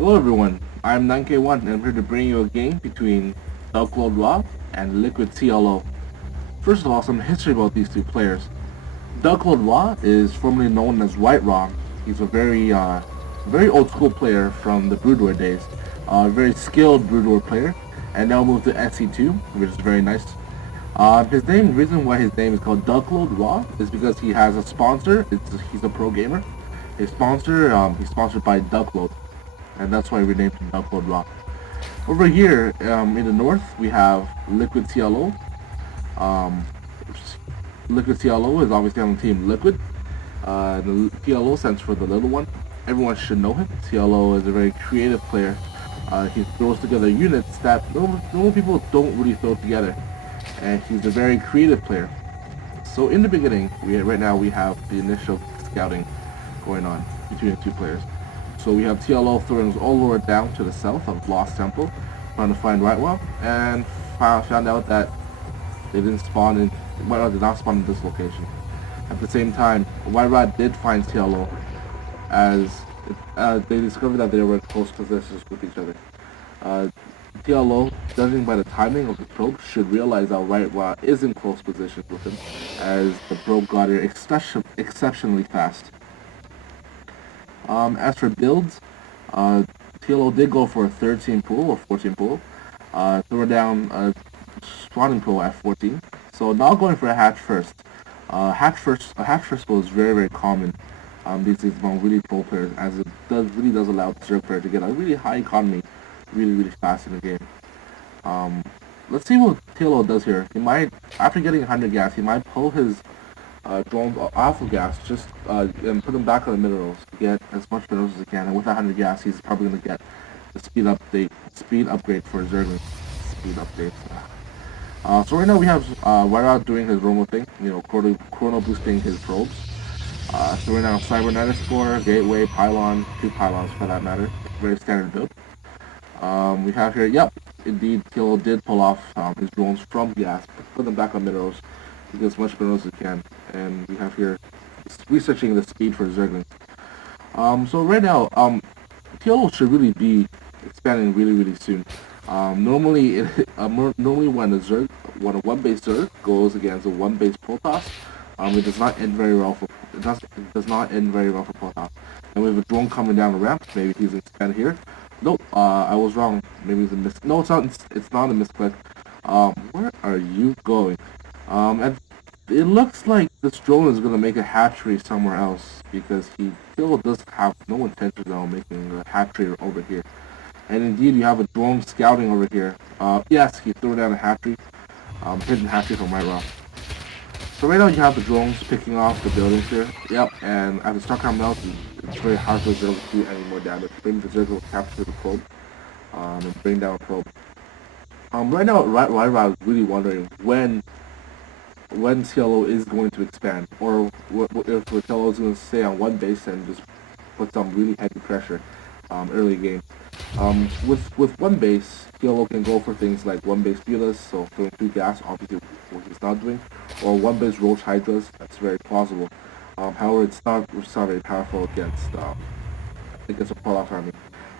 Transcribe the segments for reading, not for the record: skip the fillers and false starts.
Hello everyone, I'm 9K1 and I'm here to bring you a game between DuckloadRa and LiquidTLO. First of all, some history about these two players. DuckloadRa is formerly known as WhiteRa. He's a very old school player from the Broodwar days. A very skilled Broodwar player, and now moved to SC2, which is very nice. The reason why his name is called DuckloadRa is because he has a sponsor. He's a pro gamer. He's sponsored by Duckload, and that's why we named him DuckloadRa. Over here in the north, we have LiquidTLO. Um, LiquidTLO is obviously on the team Liquid. The TLO stands for the little one. Everyone should know him. TLO is a very creative player. He throws together units that normal people don't really throw together, and he's a very creative player. So in the beginning, right now we have the initial scouting going on between the two players. So we have TLO throwing all the way down to the south of Lost Temple, trying to find Rightwell, and found out that they didn't spawn in. White did not spawn in this location. At the same time, White did find TLO, as they discovered that they were in close positions with each other. TLO, judging by the timing of the probe, should realize that White is in close positions with him, as the probe got here exceptionally fast. As for builds, TLO did go for a 13 pool or 14 pool, throw down a spawning pool at 14. So not going for a hatch first. A hatch first pool is very common these days among really pro players, as it really does allow the Zerg player to get a really high economy really fast in the game. Let's see what TLO does here. He might, after getting 100 gas, he might pull his drones off of gas and put them back on the minerals to get as much minerals as he can. And with 100 gas, he's probably going to get the speed upgrade for Zerglings. Speed updates. So right now we have White doing his normal thing, chrono boosting his probes. So right now Cybernetics Core, Gateway, Pylon, 2 pylons for that matter. Very standard build. We have here, yep, indeed, TLO did pull off his drones from gas, put them back on minerals, to get as much minerals as he can. And we have here researching the speed for Zerglings. So right now, TLO should really be expanding really soon. Normally when a one-base Zerg goes against a one-base Protoss, it does not end very well for Protoss. And we have a drone coming down the ramp. Maybe he's expand here. Nope, I was wrong. Maybe it's a miss. No, it's not. It's not a misclick. Where are you going? And it looks like this drone is gonna make a hatchery somewhere else, because he still does have no intention of making a hatchery over here. And indeed, you have a drone scouting over here. Yes, he threw down a hatchery, hidden hatchery from White. So right now you have the drones picking off the buildings here. Yep, and as the StarCraft melts, it's very hard for Zerg to do any more damage. Maybe the Zerg will capture the probe, and bring down a probe. Right now, White is really wondering when TLO is going to expand, or if TLO is going to stay on one base and just put some really heavy pressure early game. With one base, TLO can go for things like one base Fearless, so throwing 2 gas, obviously what he's not doing, or one base Roach Hydras. That's very plausible. However, it's not very powerful against a Protoss army.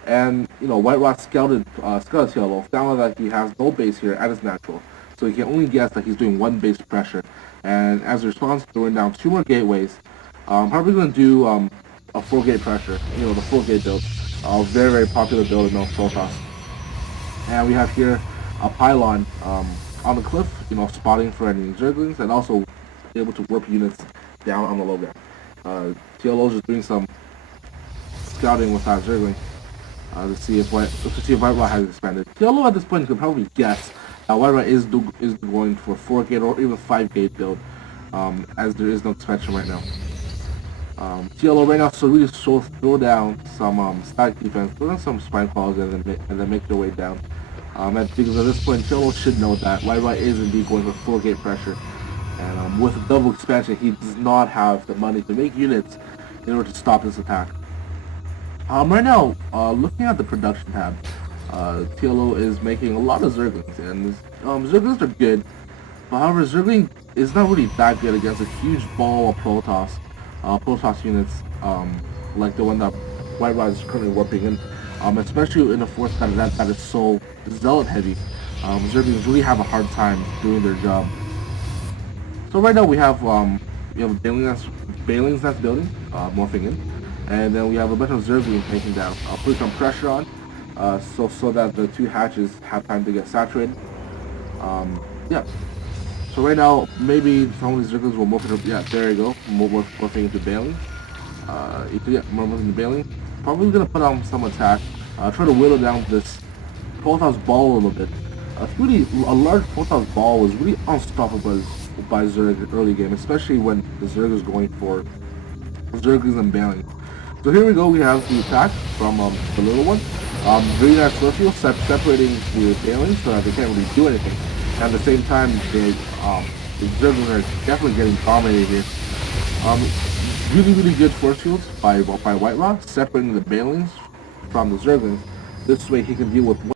And White scouted TLO, found out that he has no base here at his natural, so he can only guess that he's doing one base pressure. And as a response, throwing down 2 more gateways. Probably going to do a 4-gate pressure, the 4-gate build. Very popular build in Protoss. And we have here a pylon on the cliff, spotting for any Zerglings, and also able to warp units down on the low ground. TLO is just doing some scouting with that Zergling to see if White has expanded. TLO at this point could probably guess that White is going for 4-gate or even 5-gate build, as there is no expansion right now. TLO right now, so really throw down some static defense, throw down some spine calls, and then make their way down. Because at this point, TLO should know that White is indeed going for 4-gate pressure, and with a double expansion, he does not have the money to make units in order to stop this attack. Right now, looking at the production tab, TLO is making a lot of Zerglings, and Zerglings are good. But however, Zergling is not really that good against a huge ball of Protoss units, like the one that White is currently warping in. especially in a force that is so zealot heavy. Zerglings really have a hard time doing their job. So right now we have Bailings that's building, morphing in, and then we have a bunch of Zerglings taking down. Put some pressure on, so that the two hatches have time to get saturated. Yeah. So right now maybe some of these Zerglings will morph into, yeah, there you go, morphing into Bailings. Morphing into Bailings. Probably gonna put on some attack. Try to whittle down this Protoss ball a little bit. A large Protoss ball was really unstoppable by Zerg early game, especially when the Zerg is going for Zerglings and Bailings. So here we go, we have the attack from the little one. Very nice field separating the Bailings so that they can't really do anything. And at the same time, the Zerglings are definitely getting dominated here. Really good force fields by LiquidTLO, separating the Bailings from the Zerglings. This way he can deal with